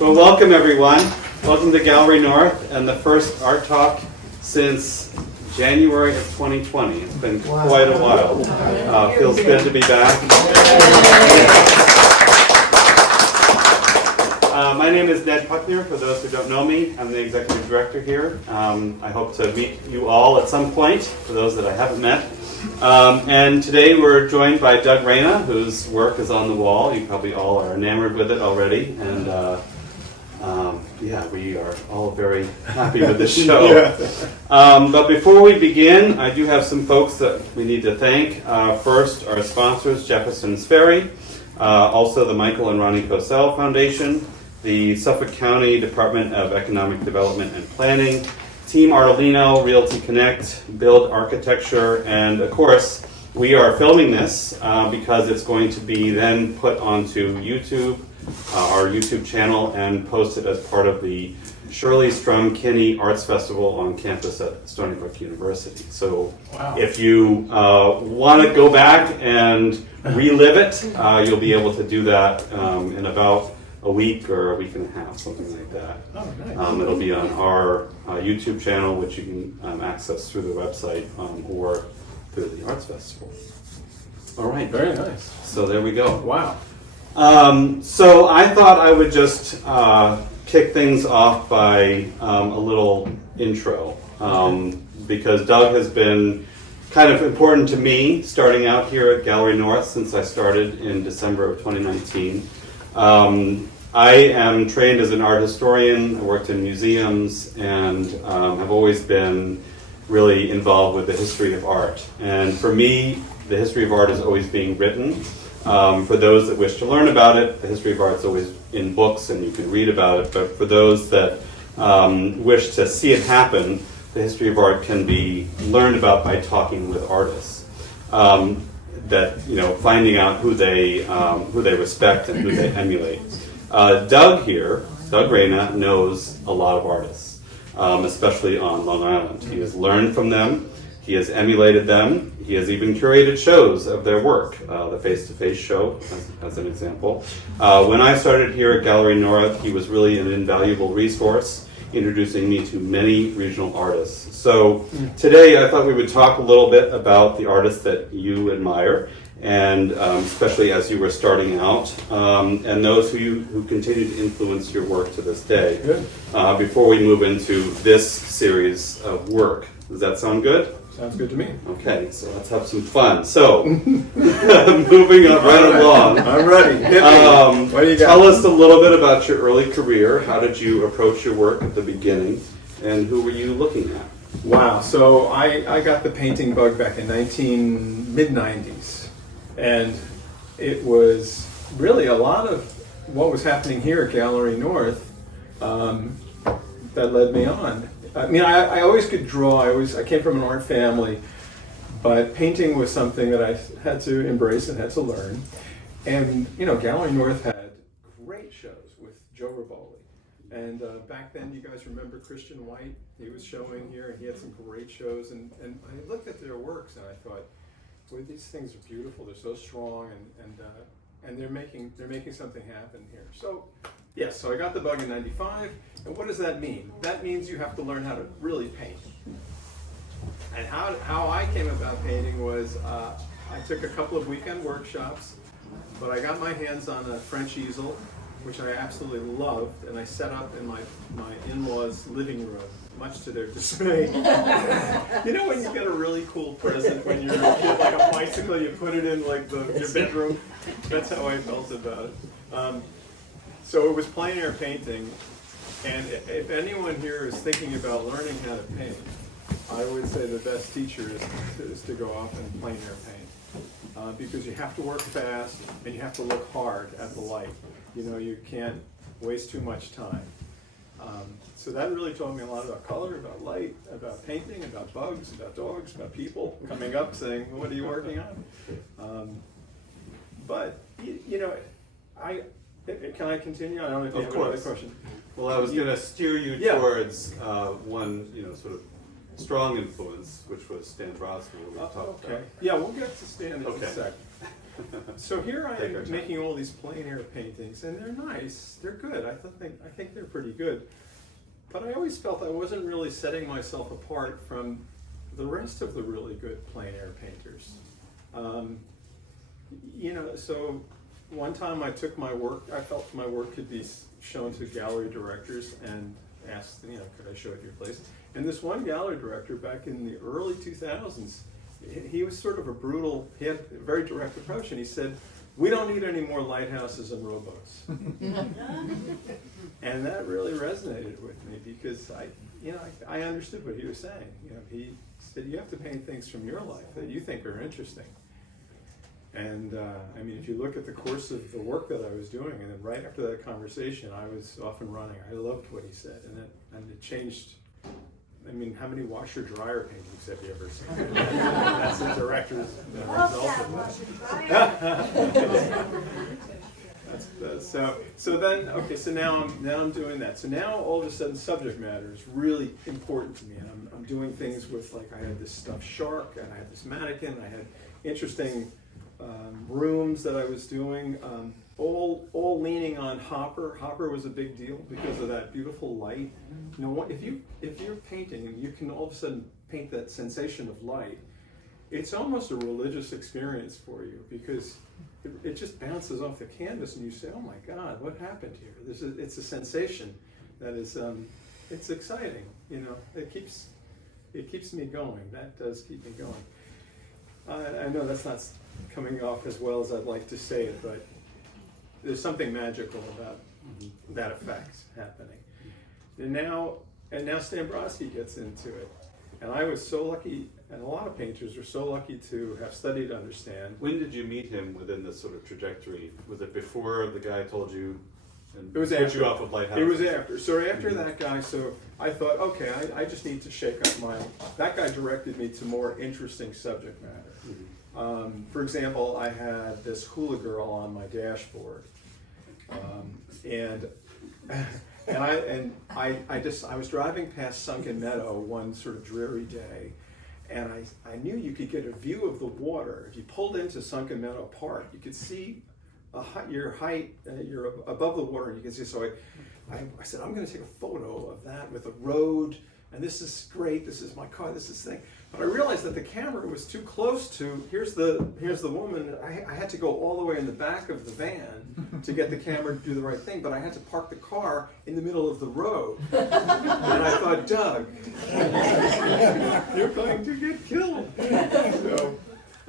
Well, welcome everyone. Welcome to Gallery North and the first ArTalk since January of 2020. It's been quite a while. Feels good to be back. My name is Ned Puchner. For those who don't know me, I'm the executive director here. I hope to meet you all at some point, for those that I haven't met. And today we're joined by Doug Reina, whose work is on the wall. You probably all are enamored with it already. And we are all very happy with this show. But before we begin, I do have some folks that we need to thank. First, our sponsors, Jefferson's Ferry, also the Michael and Ronnie Cosell Foundation, the Suffolk County Department of Economic Development and Planning, Team Artolino, Realty Connect, Build Architecture, and of course, we are filming this because it's going to be then put onto YouTube, our YouTube channel, and posted as part of the Shirley, Strum, Kinney Arts Festival on campus at Stony Brook University. So if you want to go back and relive it, you'll be able to do that in about a week or a week and a half, something like that. Oh, nice. It'll be on our YouTube channel, which you can access through the website or through the Arts Festival. All right. Very nice. So there we go. Wow. So I thought I would just kick things off by a little intro, because Doug has been kind of important to me starting out here at Gallery North since I started in December of 2019. I am trained as an art historian. I worked in museums and have always been really involved with the history of art. And for me, the history of art is always being written. For those that wish to learn about it, the history of art is always in books and you can read about it. But for those that wish to see it happen, the history of art can be learned about by talking with artists. Finding out who they respect and who they emulate. Doug Reina, knows a lot of artists, especially on Long Island. He has learned from them. He has emulated them. He has even curated shows of their work, the Face-to-Face show, as an example. When I started here at Gallery North, he was really an invaluable resource, introducing me to many regional artists. So today I thought we would talk a little bit about the artists that you admire, and especially as you were starting out, and those who continue to influence your work to this day. Good. Before we move into this series of work. Does that sound good? Sounds good to me. Okay, so let's have some fun. So, moving on right along. I'm ready. What do you got? Tell us a little bit about your early career. How did you approach your work at the beginning? And who were you looking at? Wow. So I got the painting bug back in mid-90s. And it was really a lot of what was happening here at Gallery North that led me on. I mean, I always could draw. I came from an art family, but painting was something that I had to embrace and had to learn. And Gallery North had great shows with Joe Rivoli. And back then, you guys remember Christian Wyatt? He was showing here, and he had some great shows. And I looked at their works, and I thought, well, these things are beautiful. They're so strong, and they're making something happen here. So. Yes, so I got the bug in '95, and what does that mean? That means you have to learn how to really paint. And how I came about painting was I took a couple of weekend workshops, but I got my hands on a French easel, which I absolutely loved, and I set up in my in-laws' living room, much to their dismay. You know when you get a really cool present when you're a kid, like a bicycle, you put it in your bedroom? That's how I felt about it. So it was plein air painting, and if anyone here is thinking about learning how to paint, I would say the best teacher is to go off and plein air paint, because you have to work fast and you have to look hard at the light. You can't waste too much time. So that really taught me a lot about color, about light, about painting, about bugs, about dogs, about people coming up saying, "What are you working on?" But can I continue? I don't know if you have another question. Well, I was going to steer you towards one, sort of strong influence, which was Stan Rosner. Okay. Yeah, we'll get to Stan in a sec. So here I Take our am time. making all these plein air paintings, and they're nice, they're good. I think they're pretty good. But I always felt I wasn't really setting myself apart from the rest of the really good plein air painters. So one time I took my work, I felt my work could be shown to gallery directors and asked, could I show it at your place? And this one gallery director back in the early 2000s, he was sort of he had a very direct approach, and he said, "We don't need any more lighthouses and rowboats." And that really resonated with me because I understood what he was saying. He said, you have to paint things from your life that you think are interesting. And if you look at the course of the work that I was doing, and then right after that conversation, I was off and running. I loved what he said, and it changed. How many washer dryer paintings have you ever seen? That's the director's result of that. So now I'm doing that. So now all of a sudden subject matter is really important to me, and I'm doing things with, like, I had this stuffed shark, and I had this mannequin, I had interesting rooms that I was doing, all leaning on Hopper. Hopper was a big deal because of that beautiful light. If you're painting and you can all of a sudden paint that sensation of light, it's almost a religious experience for you because it just bounces off the canvas and you say, "Oh my God, what happened here?" It's a sensation that is it's exciting. It keeps me going. That does keep me going. I know that's not coming off as well as I'd like to say it, but there's something magical about that effect happening. And now Stan Brodsky gets into it. And I was so lucky, and a lot of painters are so lucky to have studied under Stan. When did you meet him within this sort of trajectory? Was it before the guy told you and It was put after. you off of Lighthouse? It was after. So after that guy, so I thought, okay, I just need to shake up that guy directed me to more interesting subject matter. For example, I had this hula girl on my dashboard. I was driving past Sunken Meadow one sort of dreary day, and I knew you could get a view of the water. If you pulled into Sunken Meadow Park, you could see your height, you're above the water, and you can see. So I said, I'm going to take a photo of that with a road, and this is great. This is my car. This is the thing. But I realized that the camera was too close to. Here's the woman. I had to go all the way in the back of the van to get the camera to do the right thing. But I had to park the car in the middle of the road, and I thought, Doug, you're going to get killed.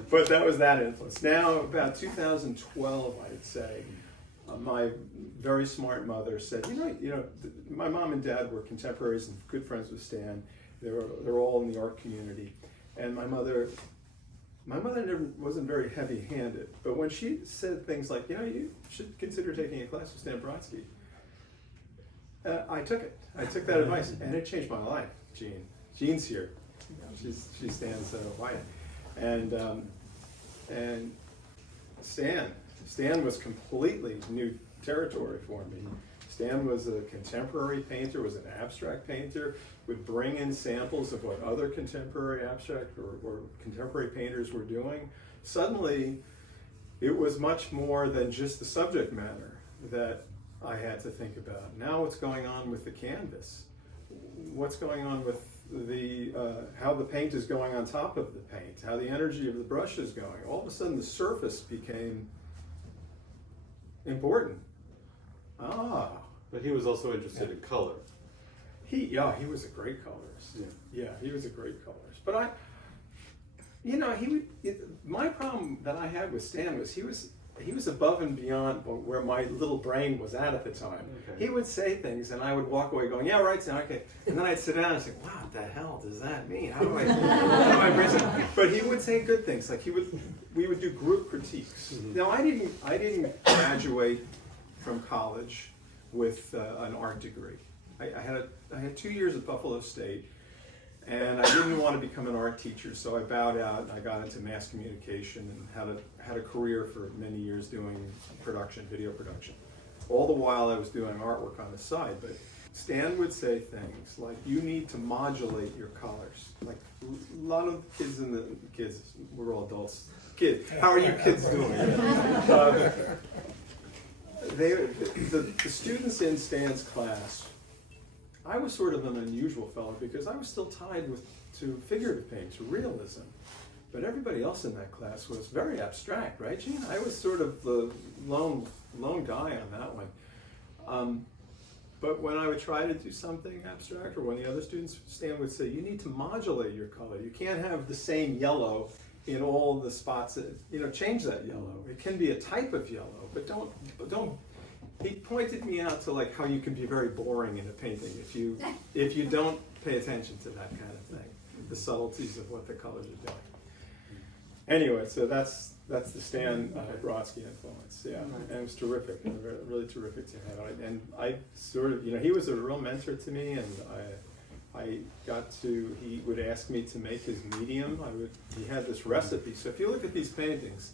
But that was that influence. Now, about 2012, I'd say, my very smart mother said, my mom and dad were contemporaries and good friends with Stan. They're all in the art community, and my mother never wasn't very heavy-handed. But when she said things like, you should consider taking a class with Stan Brodsky, I took it. I took that advice, and it changed my life. Jean's here. She stands Wyatt. And Stan was completely new territory for me. Stan was a contemporary painter, was an abstract painter, would bring in samples of what other contemporary abstract or contemporary painters were doing. Suddenly, it was much more than just the subject matter that I had to think about. Now what's going on with the canvas? What's going on with how the paint is going on top of the paint, how the energy of the brush is going. All of a sudden the surface became important. But he was also interested in color. He was a great colorist. Yeah, he was a great colorist. But my problem that I had with Stan was he was above and beyond where my little brain was at the time. Okay. He would say things, and I would walk away going, "Yeah, right, Stan, okay." And then I'd sit down and say, "Wow, what the hell does that mean? How do I embrace it?" But he would say good things, like we would do group critiques. Mm-hmm. Now, I didn't graduate from college with an art degree. I had 2 years at Buffalo State. And I didn't want to become an art teacher, so I bowed out and I got into mass communication and had a career for many years doing video production. All the while I was doing artwork on the side, but Stan would say things like, you need to modulate your colors. Like a lot of kids, we're all adults, kids. How are you kids doing? The students in Stan's class, I was sort of an unusual fellow because I was still tied to figurative painting, to realism. But everybody else in that class was very abstract, right, Gene? I was sort of the lone guy on that one. But when I would try to do something abstract, or when the other students, Stan would say, you need to modulate your color. You can't have the same yellow in all the spots. Change that yellow. It can be a type of yellow, but don't. He pointed me out to like how you can be very boring in a painting if you don't pay attention to that kind of thing, the subtleties of what the colors are doing. Anyway, so that's the Stan Brodsky influence, yeah, and it was terrific, and really terrific to have. And I sort of, he was a real mentor to me, and he would ask me to make his medium. He had this recipe. So if you look at these paintings,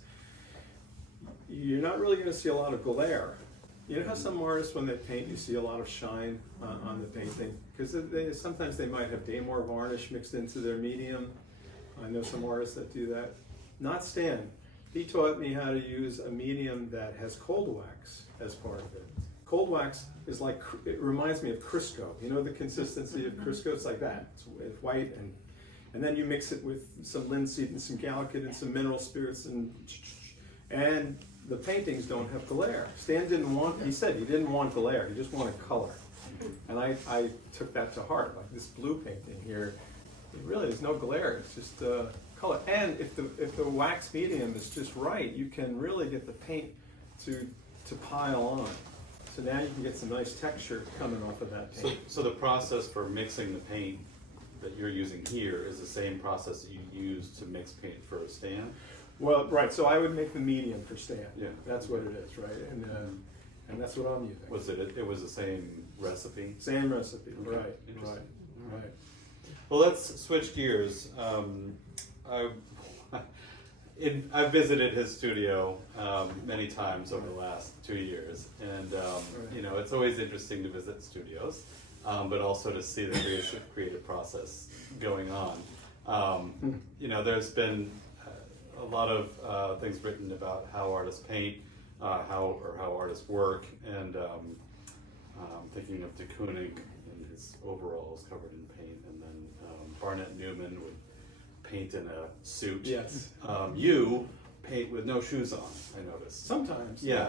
you're not really going to see a lot of glare. You know how some artists, when they paint, you see a lot of shine on the painting? Because sometimes they might have Daymore varnish mixed into their medium. I know some artists that do that. Not Stan. He taught me how to use a medium that has cold wax as part of it. Cold wax is like, it reminds me of Crisco. You know the consistency of Crisco? It's like that. It's white, and then you mix it with some linseed and some gallicate and some mineral spirits, and the paintings don't have glare. Stan he said he didn't want glare, he just wanted color. And I took that to heart. Like this blue painting here, there's no glare, it's just color. And if the wax medium is just right, you can really get the paint to pile on. So now you can get some nice texture coming off of that paint. So the process for mixing the paint that you're using here is the same process that you use to mix paint for a Stan? Well, right. So I would make the medium for Stan. Yeah, that's what it is, right? And that's what I'm using. Was it? It was the same recipe. Same recipe, okay. Right. Well, let's switch gears. I've visited his studio many times over the last 2 years, and it's always interesting to visit studios, but also to see the creative process going on. There's been a lot of things written about how artists paint, how artists work, and thinking of de Kooning in his overalls covered in paint, and then Barnett Newman would paint in a suit. Yes. You paint with no shoes on, I noticed. Sometimes. Yeah.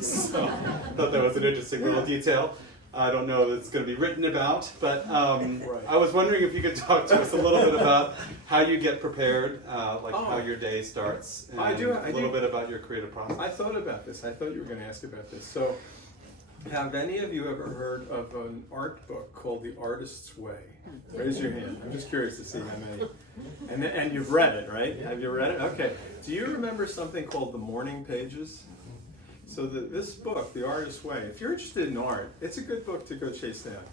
So I thought that was an interesting little detail. I don't know that it's going to be written about, but right. I was wondering if you could talk to us a little bit about how you get prepared, how your day starts, and a little bit about your creative process. I thought about this. I thought you were going to ask about this. So, have any of you ever heard of an art book called The Artist's Way? Raise your hand. I'm just curious to see how many. And you've read it, right? Have you read it? Okay. Do you remember something called The Morning Pages? So this book, The Artist's Way, if you're interested in art, it's a good book to go chase down.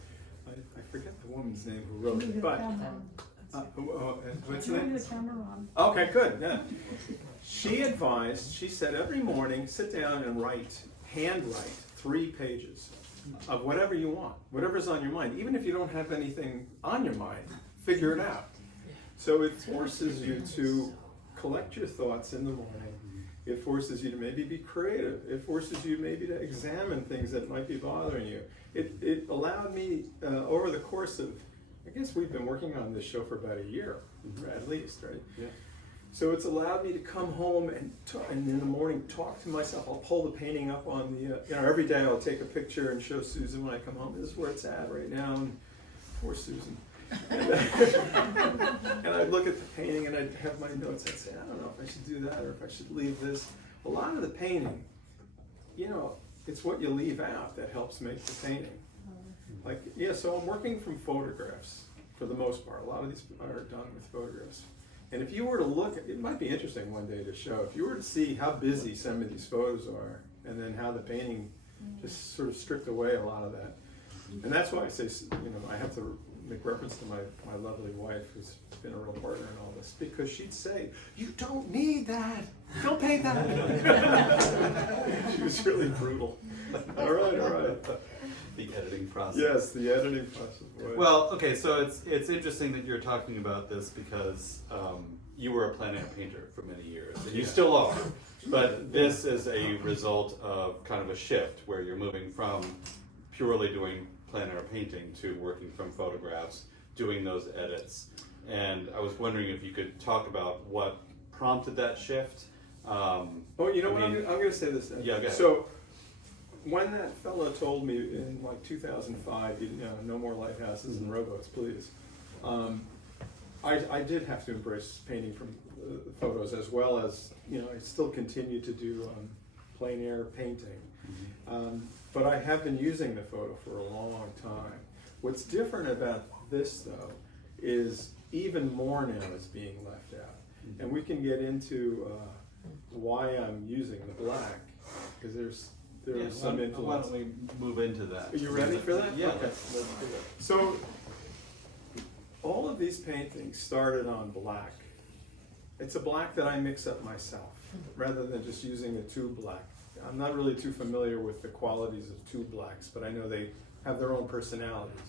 I forget the woman's name who wrote it, but what's the name? Okay, good. Yeah. She said every morning, sit down and hand write 3 pages of whatever you want, whatever's on your mind. Even if you don't have anything on your mind, figure it out. So it forces you to collect your thoughts in the morning. It forces you to maybe be creative. It forces you maybe to examine things that might be bothering you. It allowed me, over the course of, I guess we've been working on this show for about a year, at least, right? Yeah. So it's allowed me to come home and in the morning talk to myself. I'll pull the painting up on the, every day I'll take a picture and show Susan when I come home. This is where it's at right now, and poor Susan. And I'd look at the painting and I'd have my notes. I'd say, I don't know if I should do that or if I should leave this. A lot of the painting, it's what you leave out that helps make the painting. So I'm working from photographs for the most part. A lot of these are done with photographs. And if you were to look, it might be interesting one day to show, if you were to see how busy some of these photos are, and then how the painting just sort of stripped away a lot of that. And that's why I say, I have to make reference to my lovely wife, who's been a real partner in all this, because she'd say, you don't need that. Don't paint that. She was really brutal. All right. The editing process. Yes, the editing process. Boy. Well, okay, so it's interesting that you're talking about this because you were a plein air painter for many years, and you still are. But this is a result of kind of a shift where you're moving from purely doing plein air painting to working from photographs, doing those edits. And I was wondering if you could talk about what prompted that shift. I'm going to say this. Yeah, go ahead. So when that fellow told me in like 2005, no more lighthouses and rowboats, please. I did have to embrace painting from photos as well as, I still continue to do plein air painting. But I have been using the photo for a long time. What's different about this, though, is even more now is being left out. And we can get into why I'm using the black, because there's some influence. Why don't we move into that? Are you ready for that? Yeah. Okay. Let's do that. So, all of these paintings started on black. It's a black that I mix up myself, rather than just using a tube black. I'm not really too familiar with the qualities of tube blacks, but I know they have their own personalities,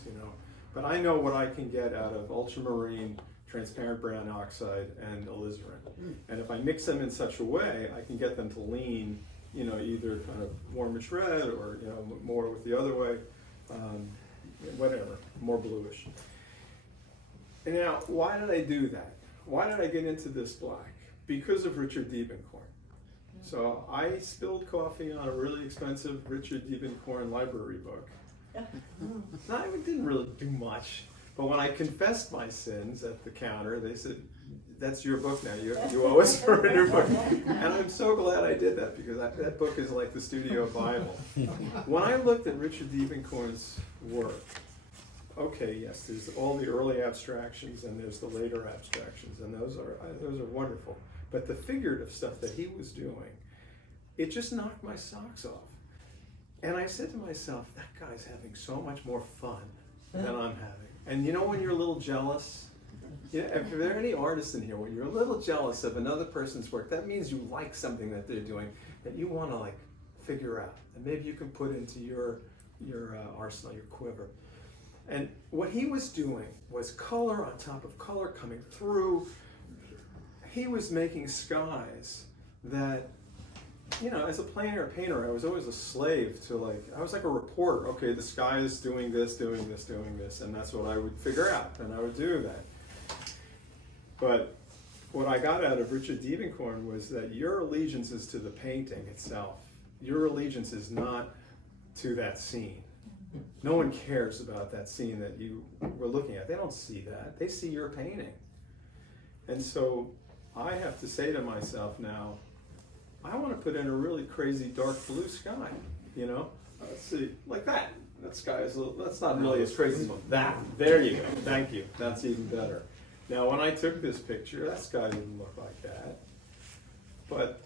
But I know what I can get out of ultramarine, transparent brown oxide, and alizarin. And if I mix them in such a way, I can get them to lean, either kind of warmish red or, more with the other way, whatever, more bluish. And now, why did I do that? Why did I get into this black? Because of Richard Diebenkorn. So I spilled coffee on a really expensive Richard Diebenkorn library book. I didn't really do much, but when I confessed my sins at the counter, they said, "That's your book now. You owe us for a new book." And I'm so glad I did that, because that book is like the studio Bible. When I looked at Richard Diebenkorn's work, okay, yes, there's all the early abstractions and there's the later abstractions, and those are wonderful. But the figurative stuff that he was doing, it just knocked my socks off. And I said to myself, that guy's having so much more fun than I'm having. And when you're a little jealous, if there are any artists in here, when you're a little jealous of another person's work, that means you like something that they're doing that you want to figure out, and maybe you can put into your arsenal, your quiver. And what he was doing was color on top of color coming through. He was making skies that, as a plein air painter, I was always a slave to I was like a reporter. Okay, the sky is doing this, and that's what I would figure out, and I would do that. But what I got out of Richard Diebenkorn was that your allegiance is to the painting itself. Your allegiance is not to that scene. No one cares about that scene that you were looking at. They don't see that. They see your painting. And so I have to say to myself now, I want to put in a really crazy dark blue sky, Let's see, like that. That sky is that's not really as crazy as that. There you go. Thank you. That's even better. Now, when I took this picture, that sky didn't look like that. But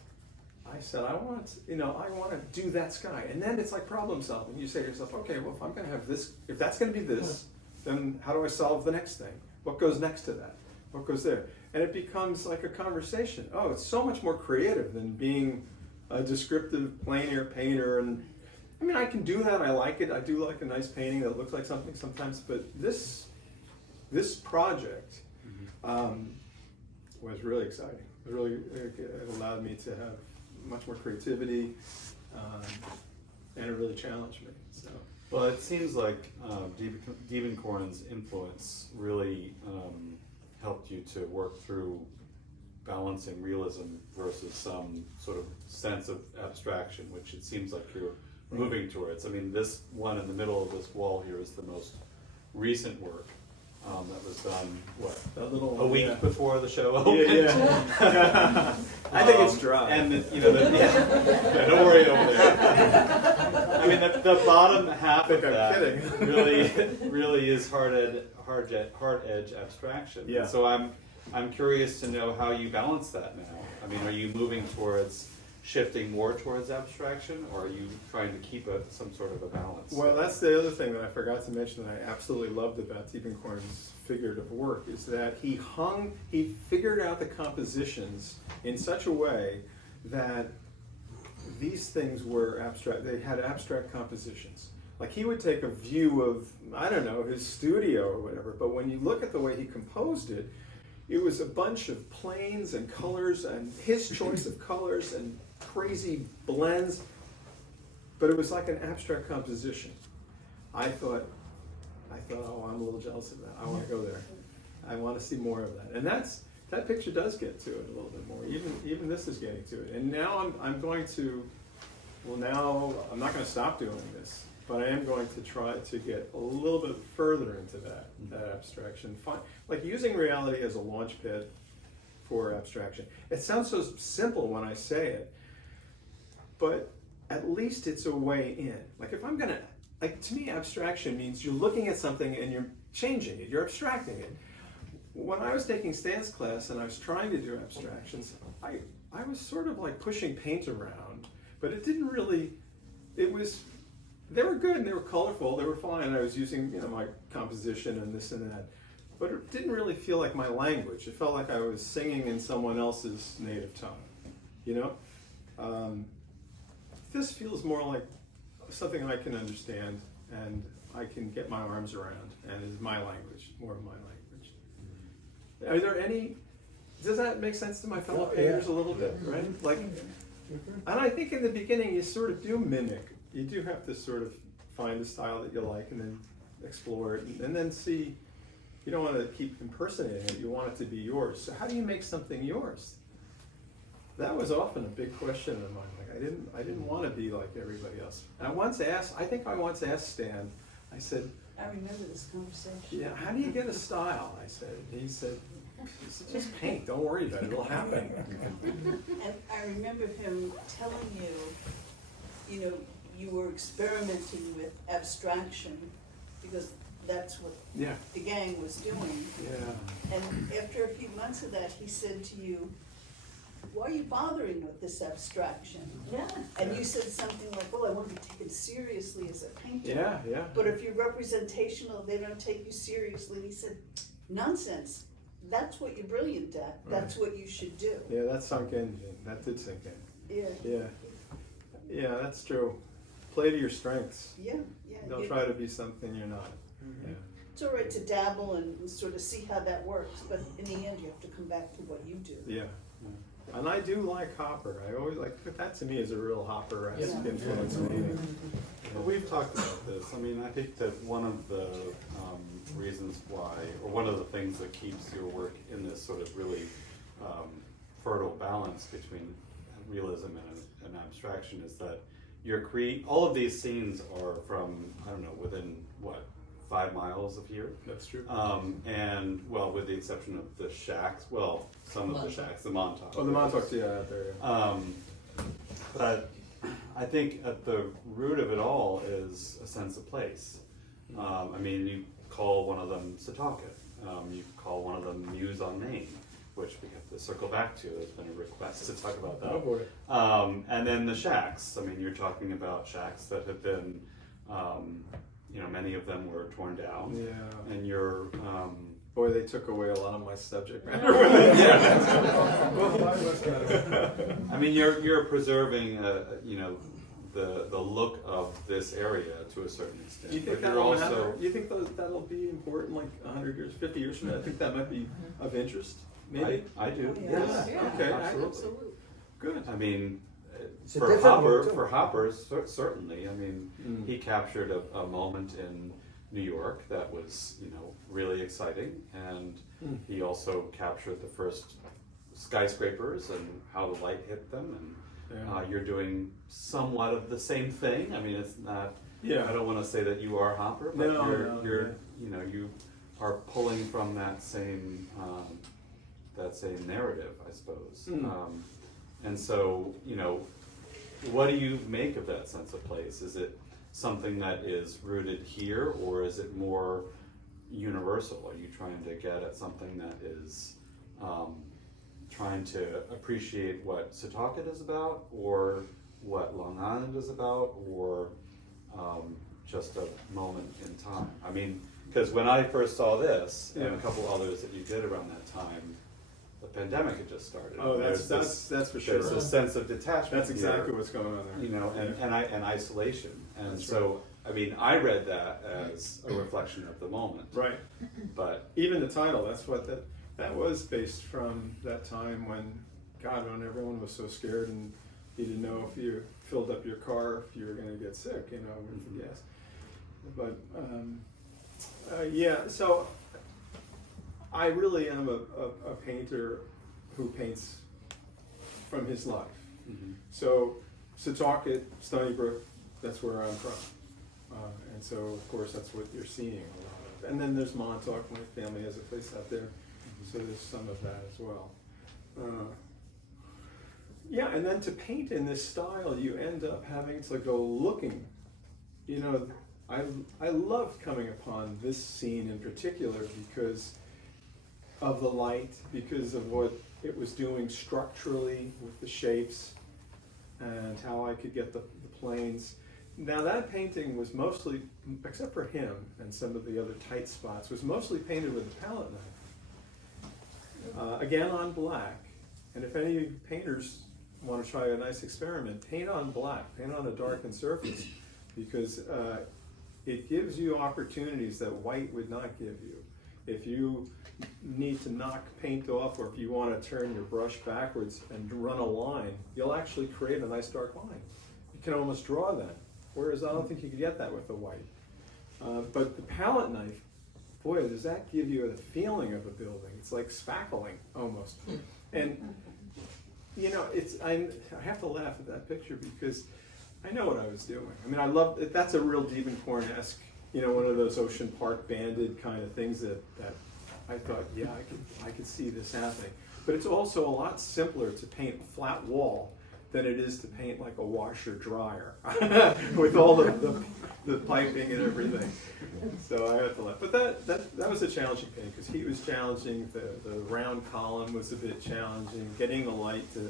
I said, I want to do that sky. And then it's like problem solving. You say to yourself, okay, well, if I'm going to have this, if that's going to be this, then how do I solve the next thing? What goes next to that? What goes there? And it becomes like a conversation. Oh, it's so much more creative than being a descriptive plein air painter. And I can do that. I like it. I do like a nice painting that looks like something sometimes. But this project was really exciting. It allowed me to have much more creativity, and it really challenged me. So. Well, it seems like Diebenkorn's influence really helped you to work through balancing realism versus some sort of sense of abstraction, which it seems like you're moving towards. This one in the middle of this wall here is the most recent work that was done, a week before the show opened? Yeah. I think it's dry. And don't worry over there. The bottom half of that really is hard edge abstraction. Yeah. So I'm curious to know how you balance that now. Are you moving towards shifting more towards abstraction, or are you trying to keep some sort of a balance? Well, that's the other thing that I forgot to mention that I absolutely loved about Diebenkorn's figurative work, is that he figured out the compositions in such a way that these things were abstract. They had abstract compositions. Like he would take a view of, his studio or whatever, but when you look at the way he composed it, it was a bunch of planes and colors and his choice of colors and crazy blends, but it was like an abstract composition. I thought, oh, I'm a little jealous of that. I want to go there. I want to see more of that. And that picture does get to it a little bit more. Even this is getting to it. And now I'm going to, now I'm not going to stop doing this, but I am going to try to get a little bit further into that abstraction. Like using reality as a launch pad for abstraction. It sounds so simple when I say it, but at least it's a way in. Like if I'm going to, like to me, abstraction means you're looking at something and you're changing it, you're abstracting it. When I was taking Stan's class and I was trying to do abstractions, I was sort of like pushing paint around, but it didn't really, they were good and they were colorful, they were fine. I was using, my composition and this and that, but it didn't really feel like my language. It felt like I was singing in someone else's native tongue, This feels more like something I can understand and I can get my arms around, and is my language, more of my language. Are there any, does that make sense to my fellow painters a little bit, right? Like, and I think in the beginning you sort of do mimic. You do have to sort of find the style that you like and then explore it and then see, you don't want to keep impersonating it, you want it to be yours. So how do you make something yours? That was often a big question in mine. Like I didn't want to be like everybody else. And I once asked Stan, I said, I remember this conversation. yeah, how do you get a style? I said. He said, just paint, don't worry about it, it'll happen. And I remember him telling you, you were experimenting with abstraction because that's what the gang was doing. Yeah. And after a few months of that, he said to you, why are you bothering with this abstraction? Yeah. And you said something like, I want to be taken seriously as a painter. Yeah. But if you're representational, they don't take you seriously. And he said, nonsense. That's what you're brilliant at. That's what you should do. Yeah, that sunk in, Jane. That did sink in. Yeah. Yeah, that's true. Play to your strengths. Yeah. Don't try to be something you're not. Mm-hmm. Yeah. It's all right to dabble and sort of see how that works, but in the end, you have to come back to what you do. Yeah. And I do like Hopper. I always like that. To me is a real Hopper-esque influence in painting. Well, we've talked about this. I mean, I think that one of the reasons why, or one of the things that keeps your work in this sort of really fertile balance between realism and abstraction is that all of these scenes are from, I don't know, within 5 miles of here. That's true. And well, with the exception of the shacks, some of the shacks, the Montauk. Oh, the Montauk's out there. But I think at the root of it all is a sense of place. I mean, you call one of them Setauket. You call one of them Muse on Main, which we have to circle back to. There's been a request to talk about that. Oh boy. And then the shacks. I mean, you're talking about shacks that have been, many of them were torn down. Yeah. And you're. Boy, they took away a lot of my subject matter. I mean, you're preserving, the look of this area to a certain extent. Do you think But that'll matter? Do you think that'll be important, like 100 years, 50 years from now? I think that might be of interest. Maybe. I do. Oh, yeah. Yes. Yeah. Okay. Absolutely. Good. I mean, It's a for different look, too. Hopper, certainly. I mean, he captured a moment in New York that was, really exciting, and he also captured the first skyscrapers and how the light hit them, and you're doing somewhat of the same thing. I mean, it's not. Yeah. I don't want to say that you are Hopper, but No, you're you are pulling from that same narrative, I suppose. And so, what do you make of that sense of place? Is it something that is rooted here, or is it more universal? Are you trying to get at something that is trying to appreciate what Setauket is about, or what Long Island is about, or just a moment in time? I mean, because when I first saw this, and a couple others that you did around that time, the pandemic had just started. Oh, that's for sure. There's a sense of detachment. That's exactly here, what's going on there. and isolation. And That's so, I mean, I read that as a reflection of the moment. Right. But Even the title, that's what that. that was based from that time when, God, when everyone was so scared and you didn't know if you filled up your car, if you were going to get sick, you know, with the gas. But yeah, so I really am a painter who paints from his life. Mm-hmm. So Setauket, Stony Brook, that's where I'm from. And so, of course, that's what you're seeing a lot of. And then there's Montauk, my family has a place out there, so there's some of that as well. Yeah, and then to paint in this style, you end up having to go looking. You know, I love coming upon this scene in particular because of the light, because of what it was doing structurally with the shapes and how I could get the planes. Now that painting was mostly, except for him and some of the other tight spots, was mostly painted with a palette knife. Again on black. And if any painters want to try a nice experiment, paint on black, paint on a darkened surface, because it gives you opportunities that white would not give you. If you need to knock paint off, or if you want to turn your brush backwards and run a line, you'll actually create a nice dark line. You can almost draw that, whereas I don't think you could get that with the white. But the palette knife, boy, does that give you the feeling of a building. It's like spackling almost. And you know, I have to laugh at that picture because I know what I was doing. I mean, I love it. That's a real Diebenkorn-esque, you know, one of those Ocean Park banded kind of things that I thought, yeah, I could see this happening. But it's also a lot simpler to paint a flat wall than it is to paint like a washer dryer with all the piping and everything. So I had to laugh. But that was a challenging painting because he was challenging. The round column was a bit challenging. Getting the light to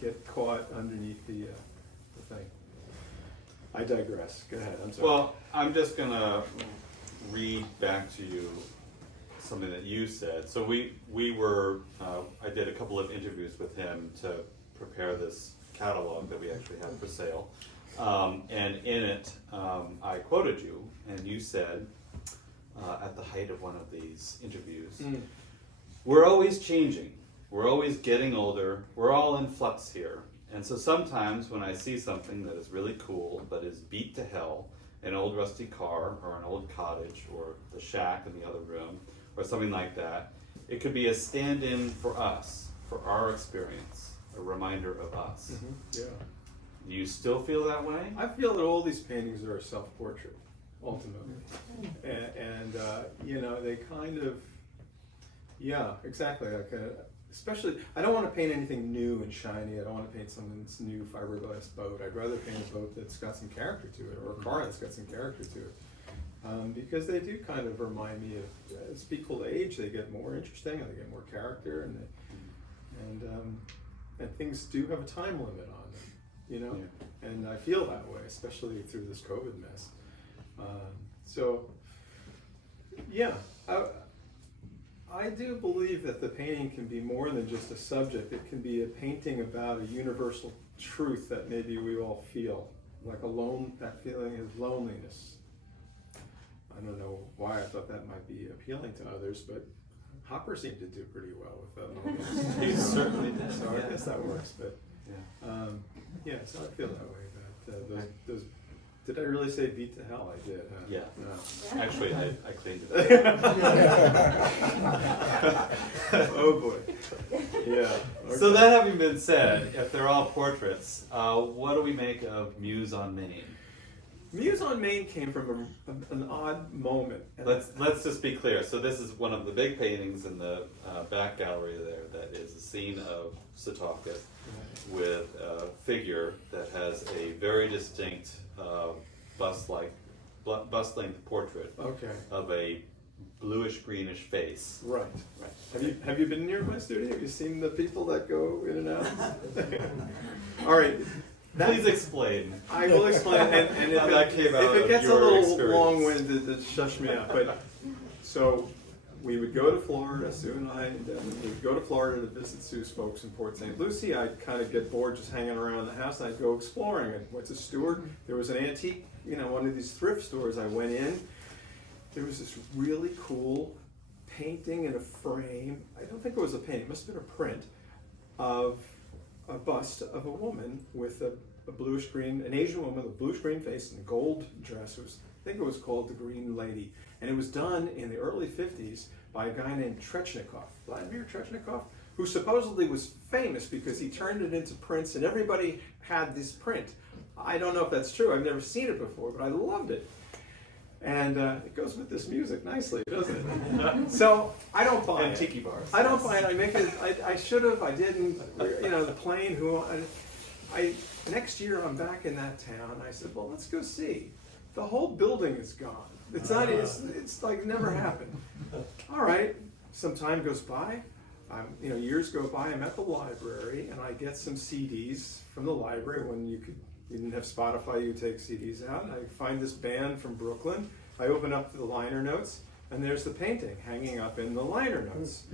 get caught underneath the thing. I digress. Go ahead. I'm sorry. Well, I'm just going to read back to you something that you said. So we were, I did a couple of interviews with him to prepare this catalog that we actually have for sale. And in it, I quoted you, and you said, at the height of one of these interviews, we're always changing. We're always getting older. We're all in flux here. And so sometimes when I see something that is really cool, but is beat to hell, an old rusty car, or an old cottage, or the shack in the other room, or something like that, it could be a stand-in for us, for our experience, a reminder of us. Mm-hmm. Yeah. Do you still feel that way? I feel that all these paintings are a self-portrait, ultimately. And you know, they kind of, yeah, exactly. Like especially, I don't want to paint anything new and shiny. I don't want to paint someone's new fiberglass boat. I'd rather paint a boat that's got some character to it, or a car that's got some character to it. Because they do kind of remind me of, as people age, they get more interesting and they get more character, and things do have a time limit on them, you know? Yeah. And I feel that way, especially through this COVID mess. So, yeah, I do believe that the painting can be more than just a subject. It can be a painting about a universal truth that maybe we all feel, like that feeling of loneliness. I don't know why I thought that might be appealing to others, but Hopper seemed to do pretty well with that. He certainly did. So I guess that works. But yeah, so I feel that way about those. Did I really say beat to hell? I did. Huh? Yeah. No. Actually, I cleaned it up. Oh boy. Yeah. Okay. So that having been said, if they're all portraits, what do we make of Muse on Main? Muse on Main came from an odd moment. Let's just be clear. So this is one of the big paintings in the back gallery there that is a scene of Setauket with a figure that has a very distinct bust-length portrait of a bluish-greenish face. Right. Have you been near my studio? Have you seen the people that go in and out? All right. Please explain. I will explain. And if it gets a little long-winded, then shush me out. But so we would go to Florida. Sue and I would go to Florida to visit Sue's folks in Port St. Lucie. I'd kind of get bored just hanging around the house. And I'd go exploring. I went to Stewart. There was an antique, one of these thrift stores. I went in. There was this really cool painting in a frame. I don't think it was a painting, it must have been a print of a bust of a woman with a bluish green, an Asian woman with a bluish green face and a gold dress. I think it was called the Green Lady. And it was done in the early 50s by a guy named Trechnikov, Vladimir Trechnikov, who supposedly was famous because he turned it into prints and everybody had this print. I don't know if that's true. I've never seen it before, but I loved it. And it goes with this music nicely, doesn't it? So I don't buy it. Tiki bars. I don't buy it. I make it. I should have. I didn't. You know, the plane. Next year I'm back in that town. I said, well, let's go see. The whole building is gone. It's not. It's like never happened. All right. Some time goes by. Years go by. I'm at the library and I get some CDs from the library when you didn't have Spotify, you take CDs out. And I find this band from Brooklyn. I open up the liner notes, and there's the painting hanging up in the liner notes.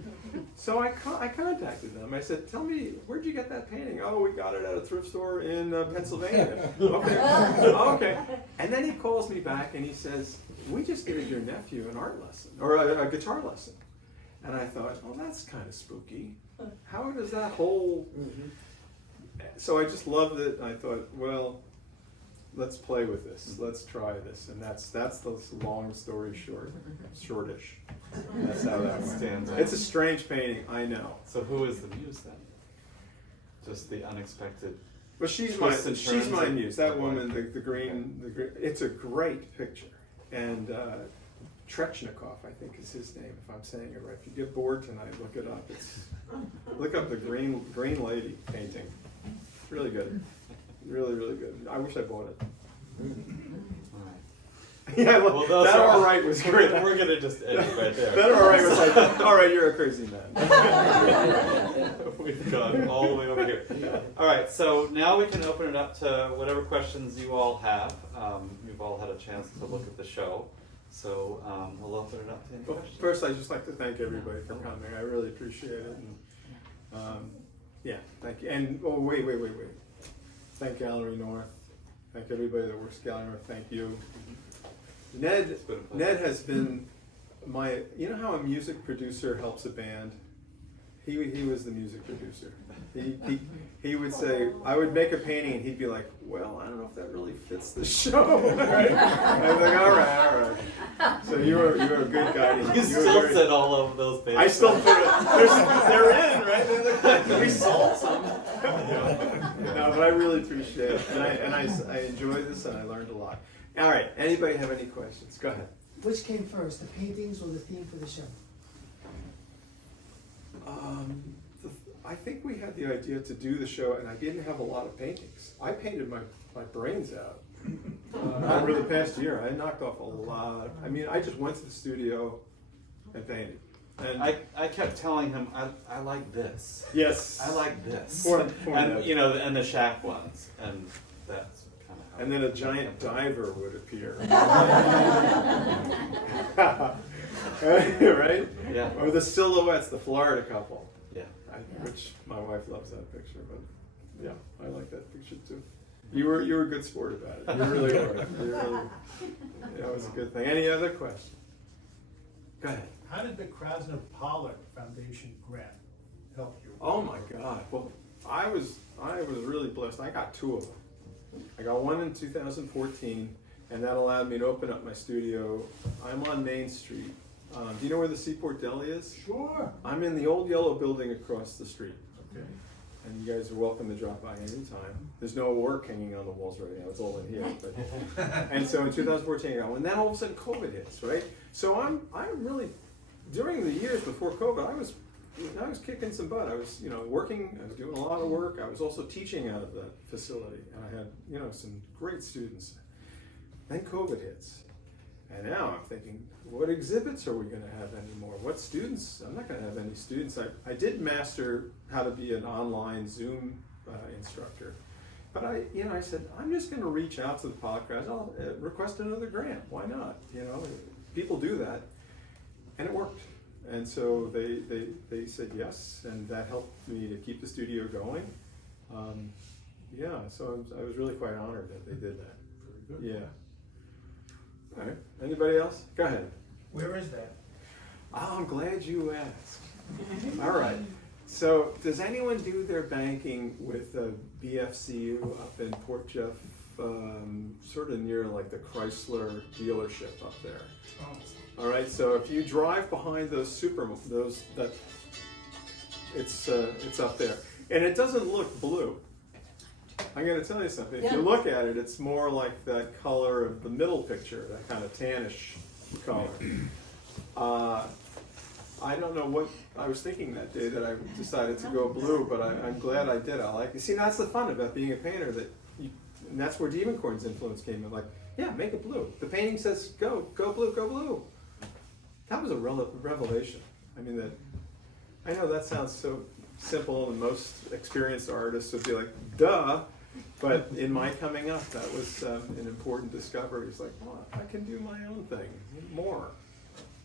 So I contacted them. I said, tell me, where'd you get that painting? Oh, we got it at a thrift store in Pennsylvania. Okay. And then he calls me back and he says, we just gave your nephew an art lesson, or a guitar lesson. And I thought, well, that's kind of spooky. How does that whole... So I just loved it. I thought, well, let's play with this. Let's try this. And that's the long story shortish. That's how that stands. It's a strange painting, I know. So who is the muse then? Just the unexpected. Well, she's my muse. That woman, the green. It's a great picture. And Trechnikov, I think is his name, if I'm saying it right. If you get bored tonight, look it up. Look up the Green Lady painting. Really good. Really, really good. I wish I bought it. Yeah, well, that all right was great. We're going to just end it right there. That all right was like, all right, you're a crazy man. We've gone all the way over here. All right, so now we can open it up to whatever questions you all have. You've all had a chance to look at the show. So we'll open it up to any questions. First, I'd just like to thank everybody for coming. I really appreciate it. And, yeah, thank you. And wait. Thank Gallery North. Thank everybody that works at Gallery North. Thank you. Ned has been my. You know how a music producer helps a band? He was the music producer. He would say, I would make a painting and he'd be like, well, I don't know if that really fits the show. Right? I'm like, all right. So you were a good guy. You still said all of those paintings. I still put it. They're in, right? We sold some. No, but I really appreciate it. And I enjoyed this and I learned a lot. All right. Anybody have any questions? Go ahead. Which came first, the paintings or the theme for the show? I think we had the idea to do the show, and I didn't have a lot of paintings. I painted my brains out over the past year. I knocked off a lot. I mean, I just went to the studio and painted. And I kept telling him, I like this. Yes. I like this. And you know, and the shack ones, and that's kind of how. And then a giant diver would appear. Right? Yeah. Or the silhouettes, the Florida couple. Yeah. Which my wife loves that picture, but yeah, I like that picture too. You were a good sport about it. You really were. Yeah, it was a good thing. Any other questions? Go ahead. How did the Krasner-Pollack Foundation grant help you? Oh my God. Well, I was really blessed. I got two of them. I got one in 2014, and that allowed me to open up my studio. I'm on Main Street. Do you know where the Seaport Deli is? Sure. I'm in the old yellow building across the street. Okay. And you guys are welcome to drop by anytime. There's no work hanging on the walls right now. It's all in here. But, and so in 2014, I got one. And then all of a sudden COVID hits, right? So I'm really, during the years before COVID, I was kicking some butt. I was, working. I was doing a lot of work. I was also teaching out of that facility. And I had, some great students. Then COVID hits. And now I'm thinking, what exhibits are we going to have anymore? What students? I'm not going to have any students. I did master how to be an online Zoom instructor. But I said, I'm just going to reach out to the podcast. I'll request another grant. Why not? People do that. And it worked. And so they said yes, and that helped me to keep the studio going. So I was really quite honored that they did that. Very good. Yeah. All right. Anybody else? Go ahead. Where is that? Oh, I'm glad you asked. All right. So, does anyone do their banking with a BFCU up in Port Jeff, sort of near like the Chrysler dealership up there? All right. So, if you drive behind it's up there, and it doesn't look blue. I'm going to tell you something. If you look at it, it's more like that color of the middle picture, that kind of tannish color. I don't know what I was thinking that day that I decided to go blue, but I'm glad I did. I like it. See, that's the fun about being a painter, and that's where Dievenkorn's influence came in. Like, yeah, make it blue. The painting says, go blue, go blue. That was a revelation. I mean, I know that sounds so simple, and most experienced artists would be like, duh. But in my coming up, that was an important discovery. It's like, well, I can do my own thing more.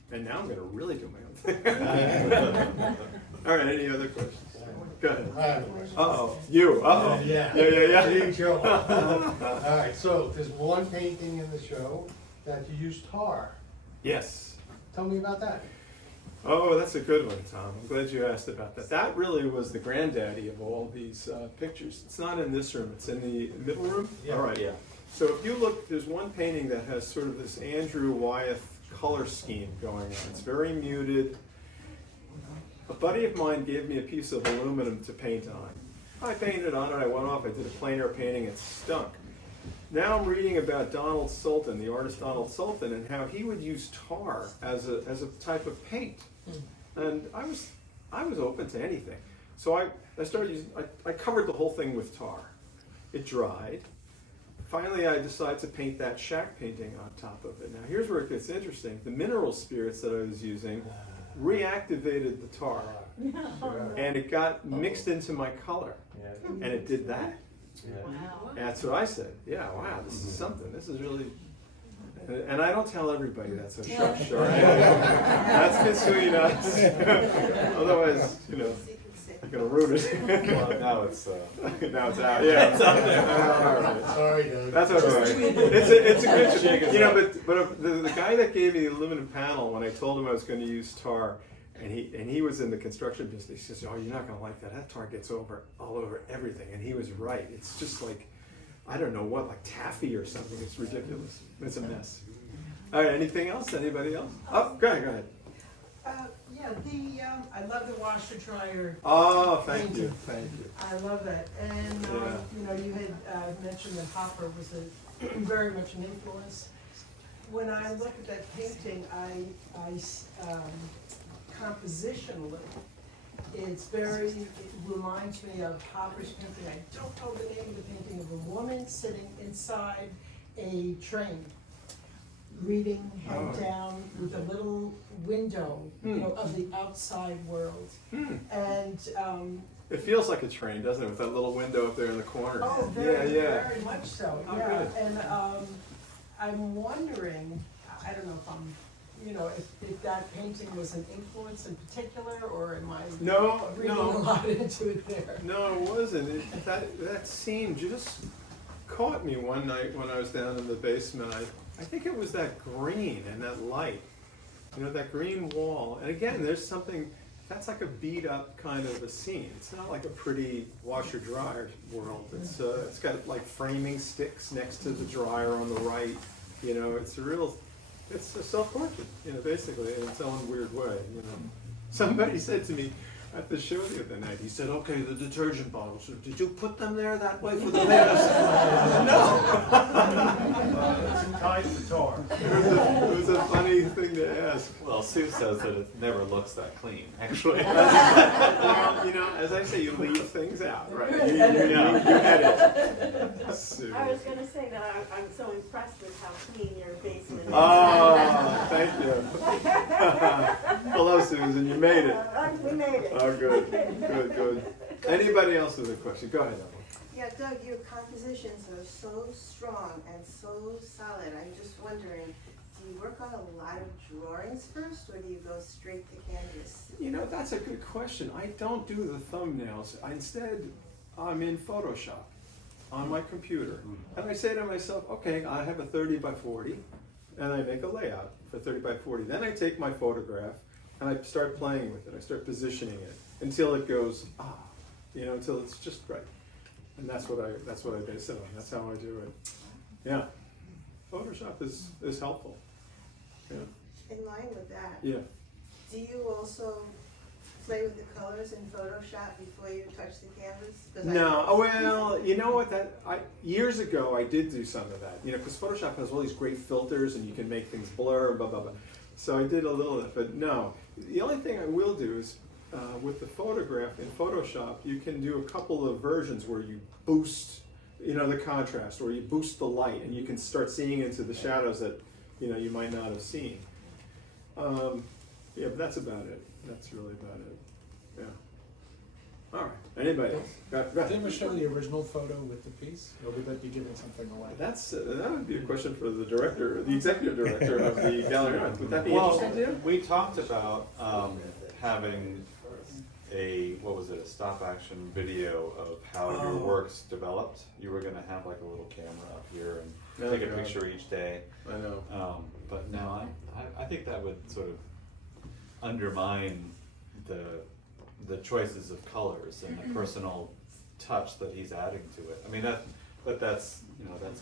And now I'm going to really do my own thing. All right, any other questions? Go ahead. I have a question. Uh-oh, you, uh-oh. Yeah. Big show. All right, so there's one painting in the show that you used tar. Yes. Tell me about that. Oh, that's a good one, Tom. I'm glad you asked about that. That really was the granddaddy of all these pictures. It's not in this room. It's in the middle room? Yeah. All right. Yeah. So if you look, there's one painting that has sort of this Andrew Wyatt color scheme going on. It's very muted. A buddy of mine gave me a piece of aluminum to paint on. I painted on it. I went off. I did a plein air painting. It stunk. Now I'm reading about Donald Sultan, the artist Donald Sultan, and how he would use tar as a type of paint. And I was open to anything. So I started using, I covered the whole thing with tar. It dried. Finally, I decided to paint that shack painting on top of it. Now here's where it gets interesting. The mineral spirits that I was using reactivated the tar. And it got mixed into my color. And it did that. Wow. That's what I said. Yeah, wow, this is something. This is really... And I don't tell everybody that, so sure. That's between us. Otherwise, I'm going to ruin it. Well, now it's Now it's out. Yeah, it's out there. All right. Sorry, Doug. That's okay. It's a good, but the guy that gave me the aluminum panel, when I told him I was going to use tar, and he was in the construction business, he says, "Oh, you're not going to like that. That tar gets all over everything." And he was right. It's just like, I don't know what, like taffy or something. It's ridiculous. It's a mess. All right. Anything else? Anybody else? Oh, go ahead. I love the washer dryer. Oh, thank you. I love that. And, you had mentioned that Hopper was very much an influence. When I look at that painting, compositionally, it reminds me of Hopper's painting. I don't know the name of the painting, of a woman sitting inside a train, reading head down with a little window, of the outside world. And it feels like a train, doesn't it, with that little window up there in the corner? oh, very much so. Oh, yeah, good. and I'm wondering, I don't know if I'm, if that painting was an influence in particular, or am I reading a lot into it there? No, it wasn't. That scene just caught me one night when I was down in the basement. I think it was that green and that light, that green wall. And again, there's something, that's like a beat up kind of a scene. It's not like a pretty washer dryer world. It's got like framing sticks next to the dryer on the right. It's a self-portrait, basically, in its own weird way. Somebody said to me at the show the other night, he said, "Okay, the detergent bottles, did you put them there that way for the layers?" No. It's tied to tar. It was a funny thing to ask. Well, Sue says that it never looks that clean, actually. Well, as I say, you leave things out, right? You edit. Sue. I was going to say that I'm so impressed with how clean your basement is. Oh, thank you. Hello, Susan. You made it. We made it. Oh, good. Anybody else with a question? Go ahead, Evelyn. Yeah, Doug, your compositions are so strong and so solid. I'm just wondering, do you work on a lot of drawings first, or do you go straight to canvas? That's a good question. I don't do the thumbnails. Instead, I'm in Photoshop on my computer. And I say to myself, okay, I have a 30 by 40, and I make a layout for 30 by 40. Then I take my photograph, and I start playing with it. I start positioning it until it goes, until it's just right. And that's what I base it on. That's how I do it. Yeah. Photoshop is helpful. Yeah. In line with that, Yeah. do you also play with the colors in Photoshop before you touch the canvas? 'Cause No, well, you know what? Years ago I did do some of that. Because Photoshop has all these great filters and you can make things blur, blah blah blah. So I did a little of it, but no. The only thing I will do is with the photograph in Photoshop, you can do a couple of versions where you boost, the contrast, or you boost the light, and you can start seeing into the shadows that you might not have seen. Yeah, but that's about it. That's really about it. Yeah. All right. Anybody else? Go Did ahead. we show the original photo with the piece, or would that be giving something away? That would be a question for the director, the executive director of the gallery. Would that be interesting to you? We talked about having a stop action video of how your works developed. You were going to have like a little camera up here and take a picture each day. I know. But no, I think that would sort of undermine the choices of colors and the personal touch that he's adding to it. I mean that's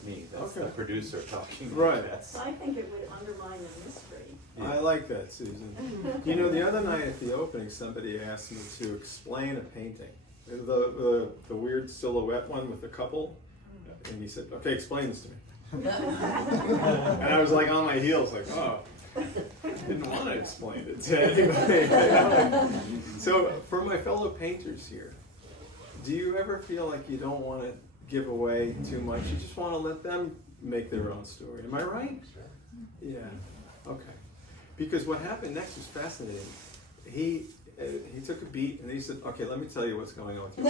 me. That's the Okay. producer talking. Right. So I think it would undermine the mystery. I like that, Susan. The other night at the opening, somebody asked me to explain a painting, the weird silhouette one with the couple, and he said, "Okay, explain this to me." And I was like on my heels, like, oh, I didn't want to explain it to anybody. So, for my fellow painters here, do you ever feel like you don't want to give away too much? You just want to let them make their own story. Am I right? Yeah. Okay. Because what happened next was fascinating. He took a beat and he said, "Okay, let me tell you what's going on with you."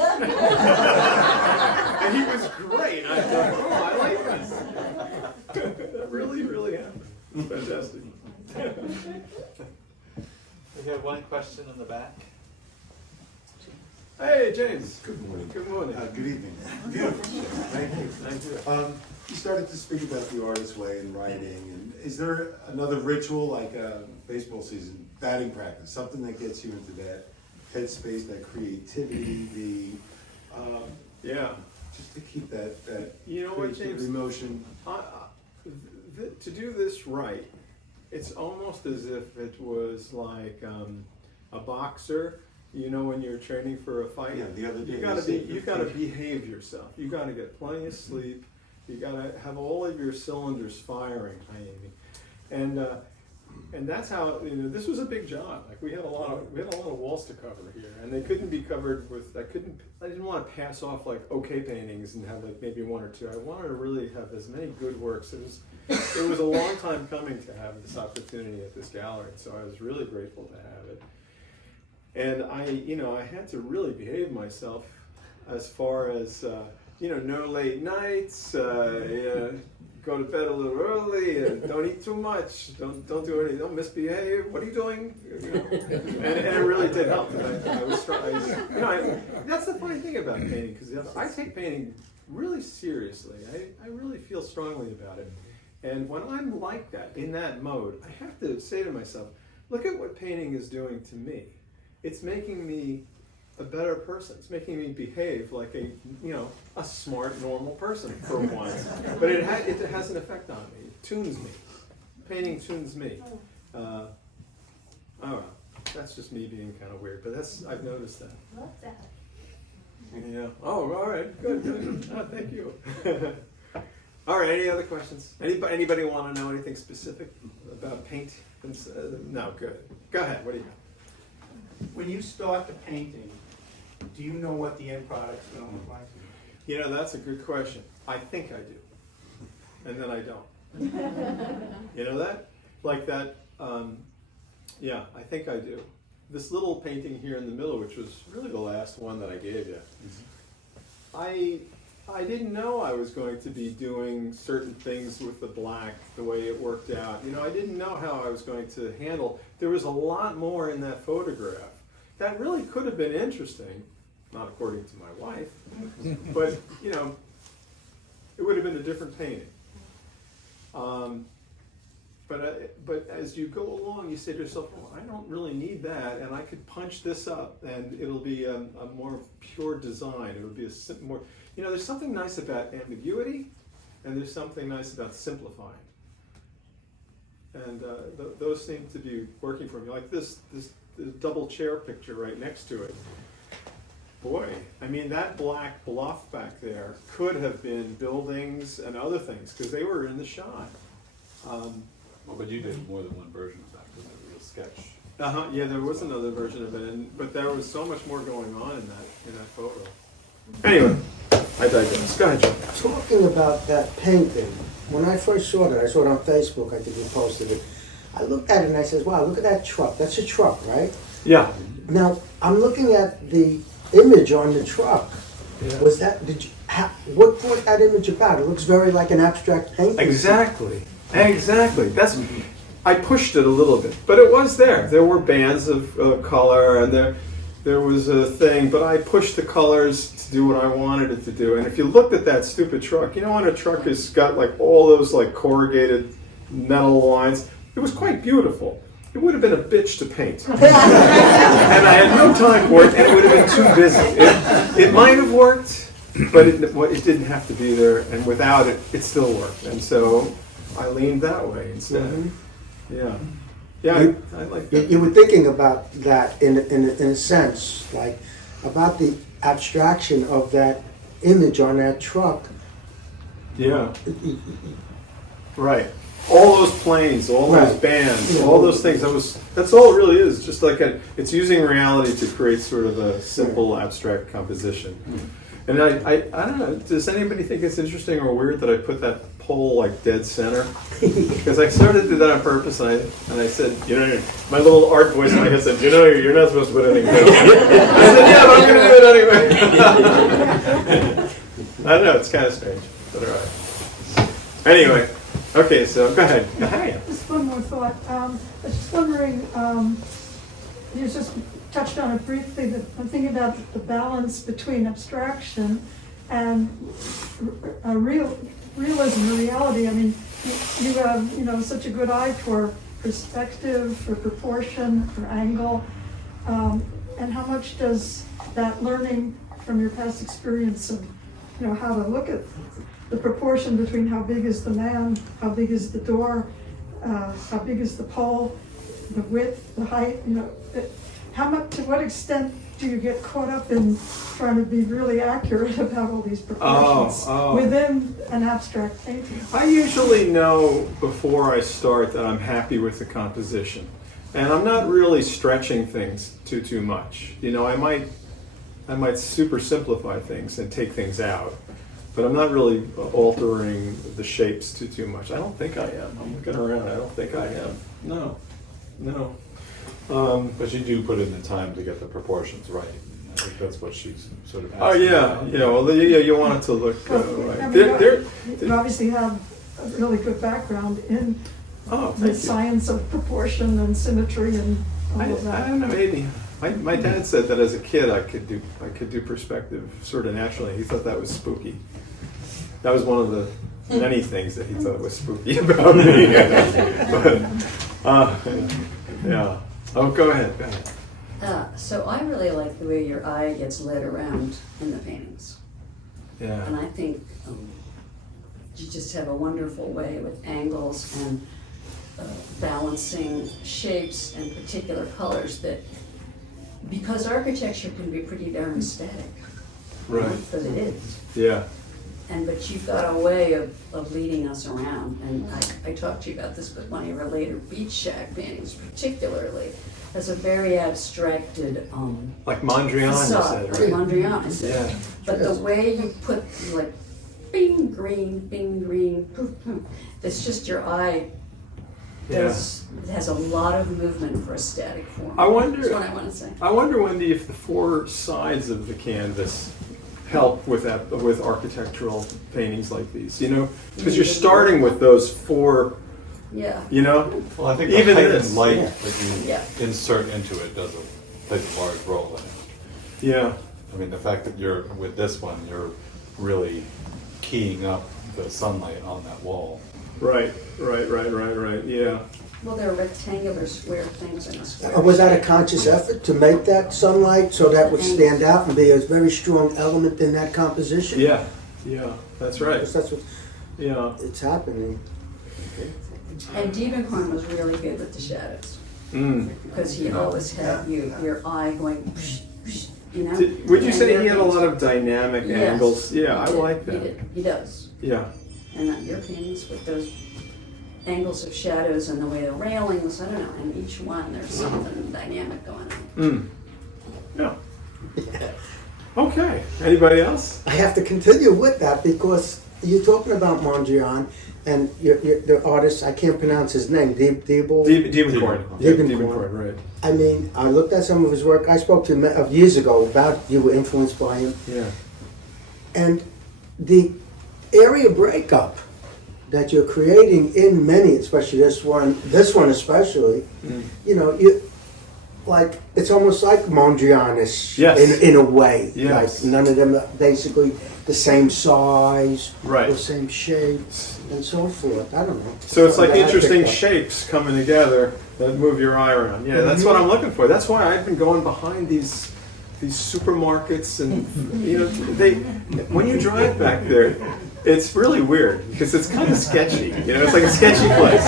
And he was great. I thought, "Oh, I like this." That really, really happened. Fantastic. We have one question in the back. Hey, James. Good morning. Good morning. Good evening. Beautiful show. Thank you. Thank you. You started to speak about the artist's way in writing, and is there another ritual like baseball season, batting practice, something that gets you into that headspace, that creativity, Yeah. just to keep that You know what, creative James? emotion? To do this right, it's almost as if it was like a boxer. When you're training for a fight, Yeah, the other day you gotta behave yourself. You gotta get plenty of sleep. You gotta have all of your cylinders firing. Hi, Amy. And that's how this was a big job. Like we had a lot of walls to cover here, and they couldn't be covered with. I didn't want to pass off like okay paintings and have like maybe one or two. I wanted to really have as many good works. It was a long time coming to have this opportunity at this gallery, so I was really grateful to have it. And I had to really behave myself as far as, no late nights, go to bed a little early, and don't eat too much, don't do anything, don't misbehave, what are you doing? And it really did help. I was that's the funny thing about painting, because I take painting really seriously. I really feel strongly about it. And when I'm like that, in that mode, I have to say to myself, look at what painting is doing to me. It's making me a better person. It's making me behave like a smart, normal person for once. But it has an effect on me. It tunes me. Painting tunes me. Oh well, that's just me being kind of weird. But I've noticed that. Love that. Yeah. Oh, all right. Good. Oh, thank you. All right. Any other questions? Anybody want to know anything specific about paint? No. Good. Go ahead. What do you got? When you start the painting, do you know what the end product's gonna look like? That's a good question. I think I do. And then I don't. You know that? Like that, yeah, I think I do. This little painting here in the middle, which was really the last one that I gave you, I didn't know I was going to be doing certain things with the black the way it worked out. I didn't know how I was going to handle. There was a lot more in that photograph that really could have been interesting, not according to my wife, but it would have been a different painting. But but as you go along, you say to yourself, "Oh, I don't really need that, and I could punch this up, and it'll be a more pure design. It'll be more, there's something nice about ambiguity, and there's something nice about simplifying, and those seem to be working for me. Like this double chair picture right next to it. Boy, I mean, that black bluff back there could have been buildings and other things, because they were in the shot. But you did more than one version of that, because it was a sketch. Yeah, there was another version of it, but there was so much more going on in that photo. Anyway, I digress. Go ahead, Joe. Talking about that painting, when I first saw it on Facebook, I think you posted it. I looked at it and I said, wow, look at that truck. That's a truck, right? Yeah. Now, I'm looking at the image on the truck. Yeah. Was that, what brought that image about? It looks very like an abstract painting. Exactly. I pushed it a little bit, but it was there. There were bands of color, and there was a thing, but I pushed the colors to do what I wanted it to do. And if you looked at that stupid truck, when a truck has got like all those like corrugated metal lines, it was quite beautiful. It would have been a bitch to paint. And I had no time for it, and it would have been too busy. It might have worked, but it didn't have to be there, and without it, it still worked. And so I leaned that way instead. Mm-hmm. Yeah, I like that. You were thinking about that in a sense, like about the abstraction of that image on that truck. Yeah. Right. All those planes, all those bands, all those things. That's all it really is. Just like it's using reality to create sort of a simple abstract composition. And I don't know. Does anybody think it's interesting or weird that I put that pole like dead center? Because I sort of did that on purpose, and I said, my little art voice in my head said, you're not supposed to put anything down. I said, yeah, but I'm going to do it anyway. I don't know. It's kind of strange, but all right. Anyway. Okay, so go ahead. Just one more thought. I was just wondering, you just touched on it briefly, that I'm thinking about the balance between abstraction and realism or reality. I mean, you have, such a good eye for perspective, for proportion, for angle, and how much does that learning from your past experience of, how to look at the proportion between how big is the man, how big is the door, how big is the pole, the width, the height, to what extent do you get caught up in trying to be really accurate about all these proportions within an abstract painting? I usually know before I start that I'm happy with the composition. And I'm not really stretching things too much. I might super simplify things and take things out. But I'm not really altering the shapes too much. I don't think I am. I'm looking around. I don't think I am. No. But you do put in the time to get the proportions right. I think that's what she's sort of asking. Oh yeah. You want it to look right. I mean, you obviously have a really good background in the science of proportion and symmetry and all of that. I don't know. Maybe. My dad said that as a kid I could do perspective sort of naturally. He thought that was spooky. That was one of the many things that he thought was spooky about me. Yeah. Oh, go ahead. So I really like the way your eye gets led around in the paintings. Yeah. And I think you just have a wonderful way with angles and balancing shapes and particular colors that, because architecture can be pretty darn static. Right. Because it is. Yeah. But you've got a way of leading us around. And I talked to you about this, but one of your later beach shack paintings particularly has a very abstracted like Mondrian, facade, you said, right? Mondrian, I said. Yeah. But the way you put like bing green, poof, poof, it's just your eye has a lot of movement for a static form. I wonder. That's what I want to say. I wonder, Wendy, if the four sides of the canvas help with architectural paintings like these. Because you're starting with those four. Yeah. Well, I think even the height this and light that you insert into it does play a large role in it. Yeah. I mean, the fact that with this one, you're really keying up the sunlight on that wall. Right. Yeah. Well, they're rectangular, square things in a square. Was that a conscious effort to make that sunlight so that would stand out and be a very strong element in that composition? Yeah. That's right. Because that's what Yeah. it's happening. And Diebenkorn was really good with the shadows, Mm. because he always had your eye going, psh, psh, you know? Would you And say your he had a paintings- lot of dynamic Yes, angles? Yeah, I he did, like that. He does. Yeah. And your paintings with those angles of shadows and the way the railings, I don't know, in each one, there's something dynamic going on. Yeah. Okay. Anybody else? I have to continue with that because you're talking about Mondrian and the artist, I can't pronounce his name, Diebenkorn. Diebenkorn. Right. I mean, I looked at some of his work. I spoke to him years ago about you were influenced by him. Yeah. And the area breakup that you're creating in many, especially this one especially, you know, like it's almost like Mondrian-ish Yes. in a way. Yes. Like none of them are basically the same size, Right. the same shapes, and so forth. I don't know. So it's like That I interesting picked up. shapes coming together that move your eye around. Yeah, that's what I'm looking for. That's why I've been going behind these supermarkets and when you drive back there, it's really weird because it's kind of sketchy. You know, it's like a sketchy place,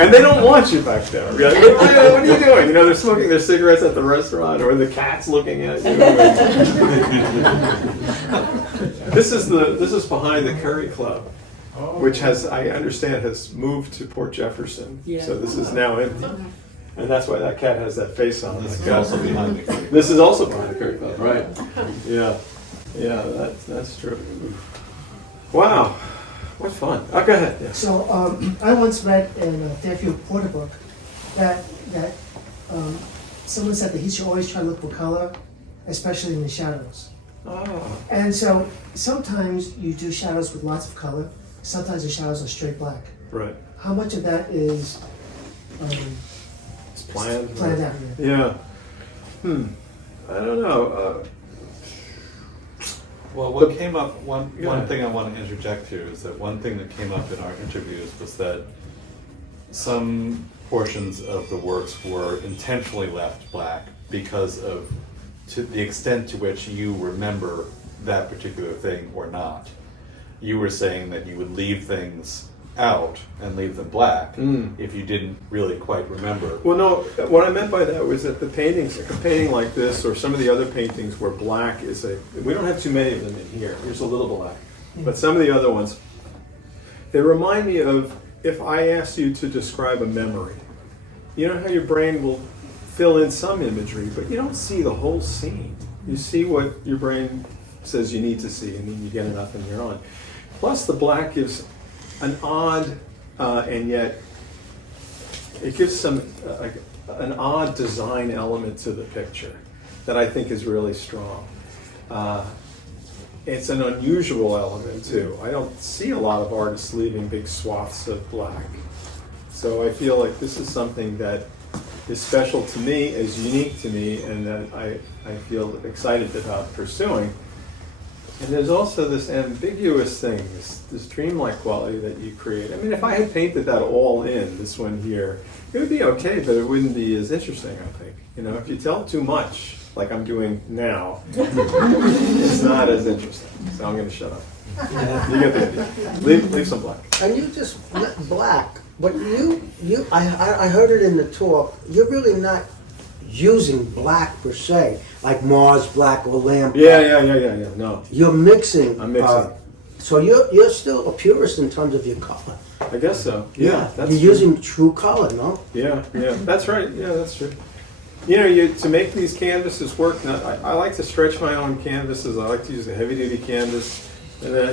and they don't want you back there. You're like, what are you doing? You know, they're smoking their cigarettes at the restaurant, or the cat's looking at you. This is behind the Curry Club, which I understand has moved to Port Jefferson. Yeah. So this is now empty, and that's why that cat has that face on. This is also behind the curtain. This is also behind the Curry Club, Right. Yeah, that's true. Wow, what fun! Oh, go ahead. Yeah. So I once read in a Fairfield Porter book that someone said that he should always try to look for color, especially in the shadows. Oh. And so sometimes you do shadows with lots of color. Sometimes the shadows are straight black. Right. How much of that is It's planned. planned out? Yeah. I don't know. Well, what came up, Go one ahead. thing I want to interject here is that one thing that came up in our interviews was that some portions of the works were intentionally left black because of to the extent to which you remember that particular thing or not. You were saying that you would leave things out and leave them black if you didn't really quite remember. Well, no. What I meant by that was that the paintings, like a painting like this, or some of the other paintings where black is we don't have too many of them in here. There's a little black, but some of the other ones, they remind me of if I asked you to describe a memory. You know how your brain will fill in some imagery, but you don't see the whole scene. You see what your brain says you need to see, and then you get enough and you're on. Plus, the black gives an odd and yet it gives an odd design element to the picture that I think is really strong. It's an unusual element too. I don't see a lot of artists leaving big swaths of black. So I feel like this is something that is special to me, is unique to me, and that I feel excited about pursuing. And there's also this ambiguous thing, this dreamlike quality that you create. I mean, if I had painted that all in, this one here, it would be okay, but it wouldn't be as interesting, I think. You know, if you tell too much, like I'm doing now, it's not as interesting. So I'm going to shut up. You get the idea. Leave some black. And you just black, but I heard it in the talk. You're really not using black per se, like Mars black or lamp. Yeah. No, You're mixing. I'm mixing. So you're still a purist in terms of your color. I guess so. Yeah, that's you're true. using true color, no? Yeah, that's right. Yeah, that's true. You know, to make these canvases work, I like to stretch my own canvases. I like to use a heavy-duty canvas, and then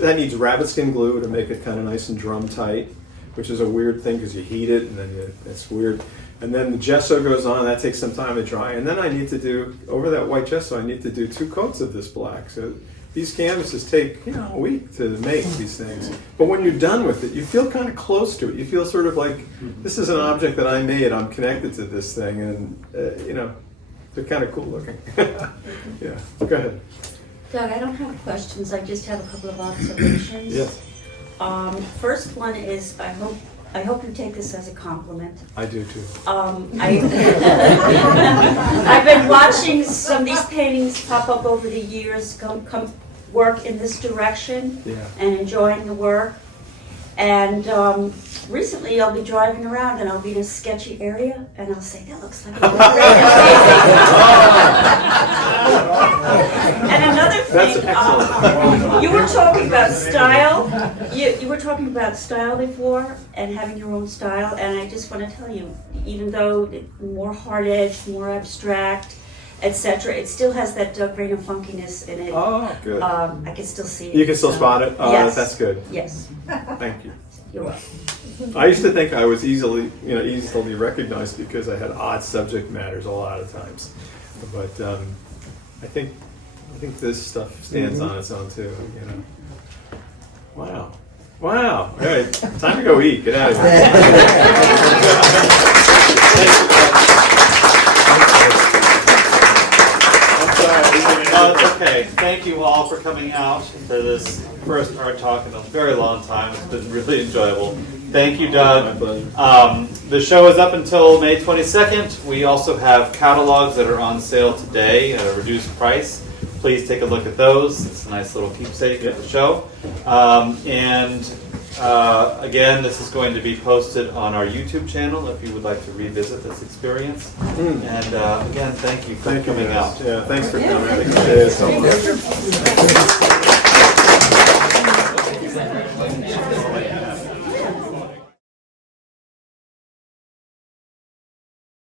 that needs rabbit skin glue to make it kind of nice and drum tight, which is a weird thing because you heat it, and then it's weird. And then the gesso goes on. That takes some time to dry, and then I need to do over that white gesso. I need to do 2 coats of this black. So these canvases take a week to make these things. But when you're done with it, you feel kind of close to it. You feel sort of like this is an object that I made. I'm connected to this thing, and they're kind of cool looking. Yeah. Go ahead. Doug, I don't have questions, I just have a couple of observations. Yes. First one is, I hope you take this as a compliment. I do too. I've been watching some of these paintings pop up over the years, come work in this direction, Yeah. and enjoying the work. And recently I'll be driving around and I'll be in a sketchy area and I'll say, that looks like a And another thing, you were talking about style. You were talking about style before and having your own style, and I just want to tell you, even though more hard-edged, more abstract, etc., it still has that Doug Reina funkiness in it. Oh, good. I can still see it. You can still spot it? Oh, yes. That's good. Yes. Thank you. You're welcome. I used to think I was easily recognized because I had odd subject matters a lot of times, but I think this stuff stands on its own too. You know. Wow. All right, time to go eat. Get out of here. It's okay. Thank you all for coming out for this first ArTalk in a very long time. It's been really enjoyable. Thank you, Doug. The show is up until May 22nd. We also have catalogs that are on sale today at a reduced price. Please take a look at those. It's a nice little keepsake of the show. Again, this is going to be posted on our YouTube channel if you would like to revisit this experience. And again, thank you for coming out. Yeah, thanks for coming. I appreciate it so much.